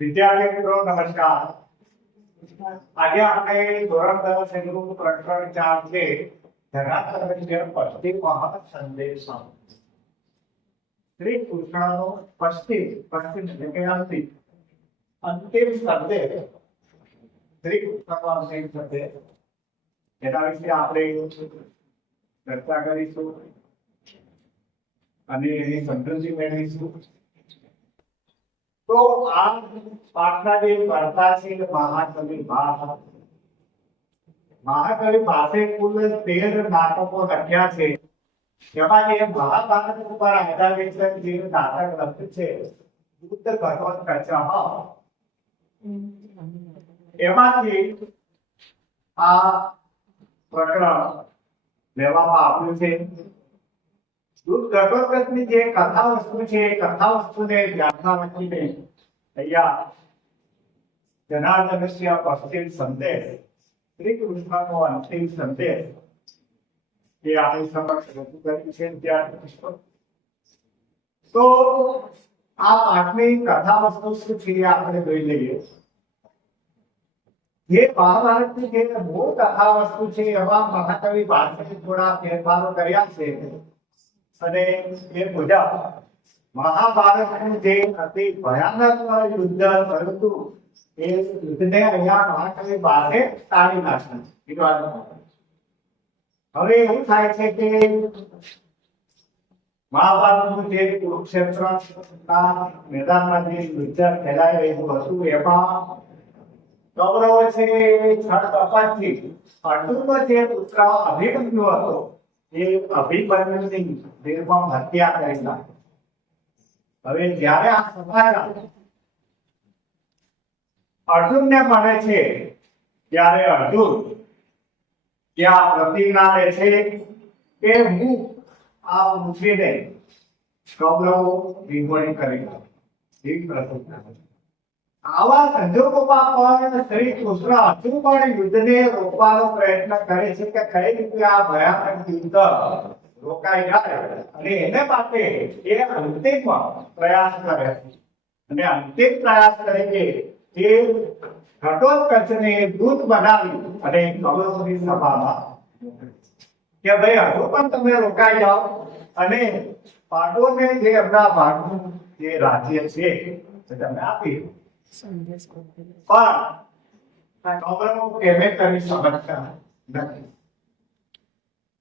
વિદ્યાર્થી મિત્રો નમસ્કાર। આજે આપણે ધોરણ 10 નું પ્રકરણ 4 છે ધનાત્મક પશ્ચિમ મહાસંદેશમ। શ્રી કૃષ્ણનો પશ્ચિમ એટલે અંતિમ સંદેશ શ્રી કૃષ્ણનો અંતિમ સંદેશ એના વિશે આપણે ચર્ચા કરીશું અને એની સમજૂતી મેળવીશું। तो आप पाटना के वार्ता से महाकवि भासे कुल 13 नाटकों लख्या छे। जेमां जे महाभारत पर आधारित जे नाटक लख्યું છે યુદ્ધ ઘટોત્કચ એમાંથી આ પ્રકરણ લેવામાં આવ્યું છે। યુદ્ધ ઘટોત્કચની જે કથા વસ્તુ છે કથા વસ્તુને ધ્યાનમાં રાખીને અહીંયા જનાર્દનસ્ય પશ્ચિમ સંદેશ શ્રી કૃષ્ણનો અંતિમ સંદેશ જે આપણી સમક્ષ રજૂ કર્યું છે ત્યાર તો આ પાઠની કથા વસ્તુ શું છે આપણે જોઈ લઈએ। જે મહાભારતની જે મૂળ કથા વસ્તુ છે એમાં મહાકવિ ભાસે થોડા ફેરફારો કર્યા છે અને એ મુજબ મહાભારતનું જે અતિ ભયાનક યુદ્ધ થયું હતું એ યુદ્ધને અહીંયા મહાકવિ ભાસે ટાળી નાખ્યું। હવે એવું થાય છે કે મહાભારતનું જે કુરુક્ષેત્રના મેદાનમાં જે યુદ્ધ ફેલાઈ રહ્યું હતું એમાં કૌરવો છે છળ કપટથી અર્જુનનો જે પુત્ર અભિમન્યુ હતો એ અભિમન્યુની નિર્મમ હત્યા કરી નાખી। હવે જ્યારે આ સમાચાર અર્જુનને મળે છે ત્યારે અર્જુન ત્યાં પ્રતિજ્ઞા લે છે કે હું આ પૃથ્વીને કૌરવો વિહોણી કરી નાખીશ। આવા સંજોગોમાં પણ શ્રી કૃષ્ણ હજુ પણ યુદ્ધને રોકવાનો પ્રયત્ન કરે છે કે કઈ રીતે આ ભયાનક યુદ્ધ રોકાઈ જાય અને એને માટે એ અંતિમ પ્રયાસ કરે અને અંતિમ પ્રયાસ તરીકે એ ઘટોત્કચને દૂત બનાવી અને કૌરવોની સભામાં કે ભાઈ હજુ પણ તમે રોકાઈ જાઓ અને પાંડવોને જે એમના ભાગનું જે રાજ્ય છે તે તમે આપી દો। પણ કૌરવો કેમે કરી સમજતા નથી।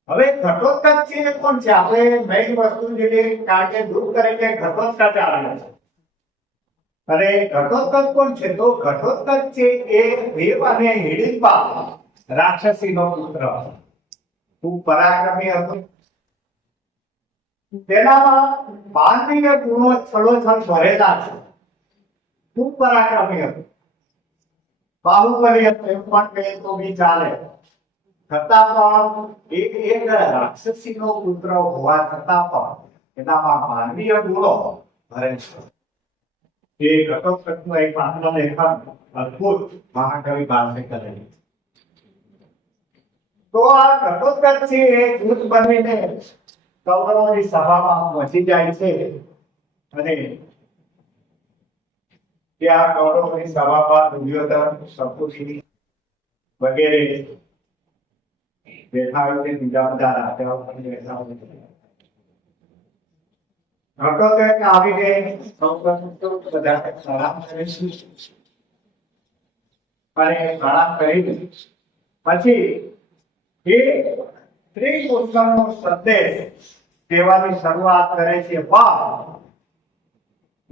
હવે ઘટોત્કચ છે કોણ છે આપણે મેઈન વસ્તુ જે કારણ કે દૂત તરીકે ઘટોત્કચ આવ્યા છે અને ઘટોત્કચ કોણ છે તો ઘટોત્કચ છે એ દેવ અને હિડિંબા રાક્ષસીનો પુત્ર ખૂબ પરાક્રમી હતો। તેનામાં માનવીય ગુણો છલોછલ ભરેલા છે। ખૂબ પરાક્રમી હતો બાહુબલી હતો એમ પણ કહે તો બી ચાલે છતાં પણ એક રાક્ષસીનો પુત્ર હોવા છતાં પણ એનામાં માનવીય ગુણો ભરે છે। એ ઘટોત્કચનું એક આત્મલેખન અદ્ભુત મહાકવિ ભાસે કરેલું। તો આ ઘટોત્કચ છે એ દૂત બનીને કૌરવોની સભામાં પહોંચી જાય છે અને ત્યાં કૌરવોની સભામાં દુર્યોધન શકુની વગેરે બેઠા હોય છે। બીજા બધા રાજાઓ પણ બેઠા હોય છે। ઘટોત્કચ આવીને બધાને સલામ કરે છે અને પ્રણામ કરી પછી એ શ્રી કૃષ્ણનો સંદેશ કહેવાની શરૂઆત કરે છે।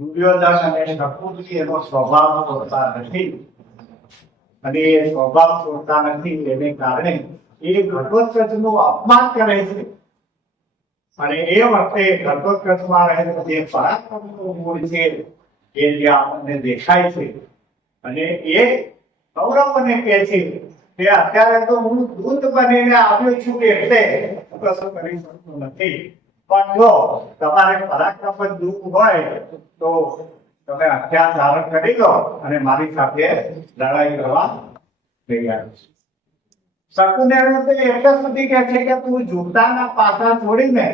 દુર્યોધન અને શકુની એનો સ્વભાવ હોતા નથી અને એ સ્વભાવ છોડતા નથી. એને કારણે એ ઘટોત્કચનું અપમાન કરે છે. અને એ વખતે ઘટોત્કચમાં રહેલો જે પરાક્રમનો મૂળ છે એ જે આપણને દેખાય છે. અને એ કૌરવોને કહે છે કે અત્યારે તો હું દૂત બનીને આવ્યો છું એટલે કશું કરી શકતો નથી. પણ જો તમારે પરાક્રમ જ દુઃખ હોય તો તમે હથિયાર ધારણ કરી લો અને મારી સાથે લડાઈ કરવા તૈયાર છો. શકુને તો એટલે સુધી કહે છે કે તું જૂતાના પાસા છોડીને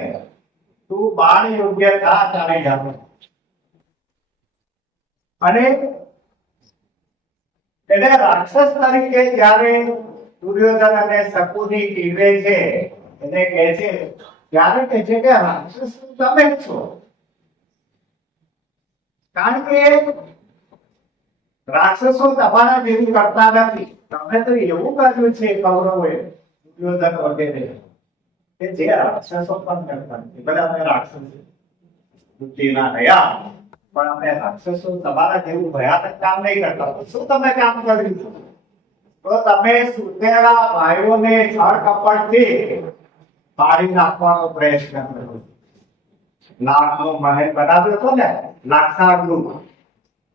તું બાણ યોગ્ય થા તારે જાતો. અને એટલે રાક્ષસ તરીકે જ્યારે દુર્યોધન અને શકુની ટીવે છે એને કહે છે ત્યારે કહે છે કે રાક્ષસ તમે જ છો. કારણ કે રાક્ષસો તમારા જેવું કરતા નથી. તમે તો એવું કર્યું છે કૌરવોએ, દુર્યોધન વગેરે, કે જે રાક્ષસો પણ કરતા નથી. બધા અમે રાક્ષસો બુદ્ધિના રહ્યા પણ અમે રાક્ષસો તમારા જેવું ભયાનક કામ નહીં કરતા. શું તમે કામ કર્યું? તો તમે સુતેલા ભાઈઓને છળ કપટથી પાડી નાખવાનો પ્રયત્ન કર્યો. લાખનો મહેલ બનાવ્યો હતો ને, લાક્ષાગૃહ,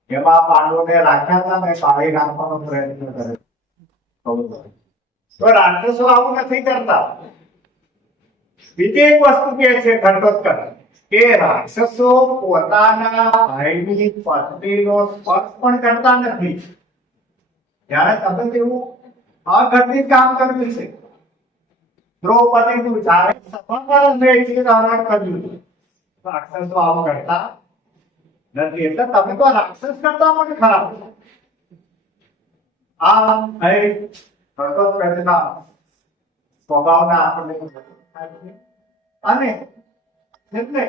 એમાં પાંડવોને રાખ્યા હતા ને પાડી નાખવાનો પ્રયત્ન કર્યો. તો રાક્ષસો આવું નથી કરતા. બીજી એક વસ્તુ કે છે ઘટોત્કચ કે રાક્ષસો પોતાના ભાઈની પત્નીનો સ્પર્શ પણ કરતા નથી. ત્યારે તમે કેવું અઘટિત કામ કર્યું છે. દ્રૌપદીનું જ્યારે સભામાં મેળવી ધારણ કર્યું, રાક્ષસો આવું કરતા નથી. એટલે તમે તો રાક્ષસ કરતા પણ ખરાબ. આ ઘટોત્કચના સ્વભાવના આપણને અને એટલે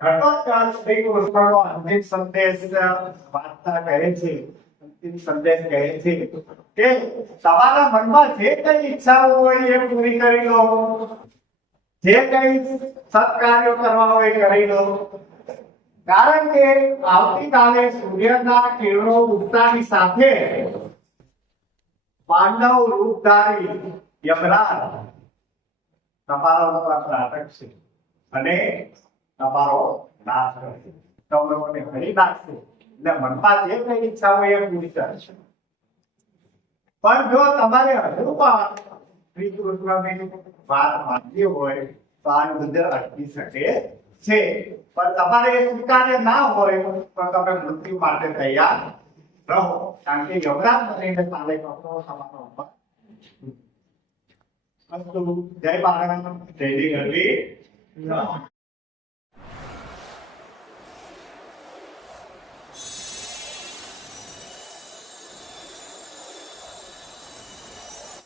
ઘટોત્કચ શ્રી કૃષ્ણનો અંતિમ સંદેશ વાર્તા કહે છે. અંતિમ સંદેશ કહે છે કે તમારા મનમાં જે કઈ ઈચ્છાઓ હોય એ પૂરી કરી લો, જે કઈ સત્કાર્યો કરવા હોય કરી લો. કારણ કે આવતીકાલે સૂર્યના કિરણો ઉગતાની સાથે પાંડવ રૂપધારી યમરાજ તમારા ઉપર ત્રાટકશે અને તમારો નાશ કરશે. કૌરવોને હરી નાખશે. એટલે મનમાં જે કઈ ઈચ્છા હોય એ પૂરી કરશે. પણ જો તમારે હજુ પણ શ્રી કૃષ્ણની વાત માનવી હોય તો આ યુદ્ધ અટકી શકે છે. પણ તમારે એ સ્વીકાર્ય ના હોય તો તમે મૃત્યુ માટે તૈયાર રહો. કારણ કે યમરાજ બનીને ચાલે કપડો તમારો ઉપર. જય ભારત, જય ગરવી.